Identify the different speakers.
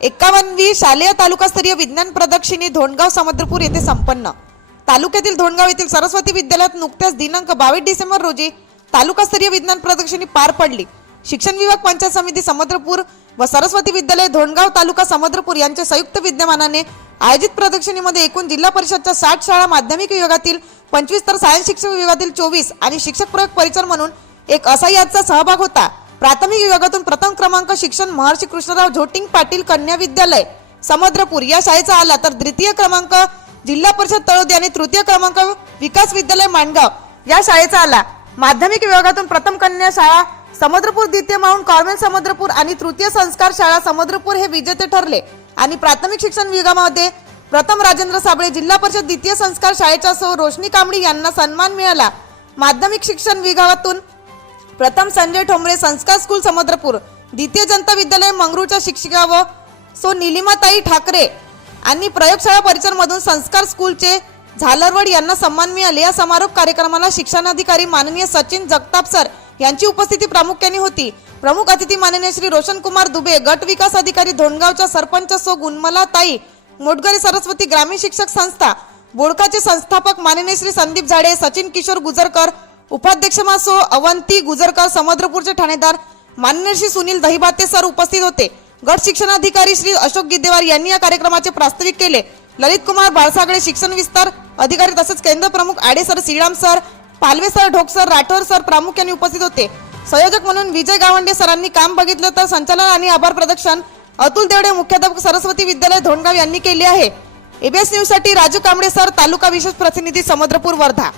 Speaker 1: एकावन्नवी शालेय तालुकास्तरीय विज्ञान प्रदक्षिणी धोंडगाव समुद्रपूर येथे संपन्न. तालुक्यातील धोंडगाव येथील सरस्वती विद्यालयात नुकत्याच दिनांक बावीस डिसेंबर रोजी तालुकास्तरीय विज्ञान प्रदक्षिणी पार पडली. शिक्षण विभाग पंचायत समिती समुद्रपूर व सरस्वती विद्यालय धोंडगाव तालुका समुद्रपूर यांच्या संयुक्त विद्यमानाने आयोजित प्रदक्षिणीमध्ये एकूण जिल्हा परिषदच्या साठ शाळा माध्यमिक विभागातील पंचवीस तर सायन्स शिक्षक विभागातील चोवीस आणि शिक्षक प्रयोग परिचर म्हणून एक असा याचा सहभाग होता. प्राथमिक विभागातून प्रथम क्रमांक शिक्षण महर्षी कृष्णराव झोटिंग पाटील कन्या विद्यालय समुद्रपूर. या शाळेचा आला तर द्वितीय क्रमांक जिल्हा परिषद तळोदे आणि तृतीय क्रमांक विकास विद्यालय माणगाव. या शाळेचा आला. माध्यमिक विभागातून प्रथम कन्या शाळा समुद्रपूर द्वितीय माउंट कॉर्मेल समुद्रपूर आणि तृतीय संस्कार शाळा समुद्रपूर हे विजेते ठरले. आणि प्राथमिक शिक्षण विभागामध्ये प्रथम राजेंद्र साबळे जिल्हा परिषद द्वितीय संस्कार शाळेच्या सौ रोशनी कांबळी यांना सन्मान मिळाला. माध्यमिक शिक्षण विभागातून प्रथम संजय ठोंबरे संस्कार स्कूल समुद्रपूर द्वितीय जनता विद्यालय मंगरूळच्या शिक्षिका व सो निलिमाताई ठाकरे आणि प्रयोगशाळा परिसरमधून संस्कार स्कूलचे झालरवड यांना सन्मान मिळाले. या समारोप कार्यक्रमाला शिक्षणाधिकारी माननीय सचिन जगताप सर यांची उपस्थिती प्रामुख्याने होती. प्रमुख अतिथी माननीय श्री रोशन कुमार दुबे गट विकास अधिकारी धोंडगावच्या सरपंच सो गुणमला ताई मोटगरे सरस्वती ग्रामीण शिक्षक संस्था बोडकाचे संस्थापक माननीय श्री संदीप झाडे सचिन किशोर गुजरकर उपाध्यक्ष मासो अवंती गुजरकर समुद्रपूरचे ठाणेदार माननीय श्री सुनील दहिबाते सर उपस्थित होते. गट शिक्षणाधिकारी श्री अशोक गिद्देवार यांनी या कार्यक्रमाचे प्रास्ताविक केले. ललित कुमार बाळसागळे शिक्षण विस्तार अधिकारी तसेच केंद्र प्रमुख Ade sir Shriram sir Palve sir Dhok sir Rathor sir प्रामुख्याने उपस्थित होते. संयोजक म्हणून विजय गावंडे सरांनी काम बघितलं तर संचालन आणि आभार प्रदर्शन अतुल देवडे मुख्याध्यापक सरस्वती विद्यालय धोंडगाव यांनी केले आहे. एबीएस न्यूजसाठी राजू कांबळे सर तालुका विशेष प्रतिनिधी समुद्रपूर वर्धा.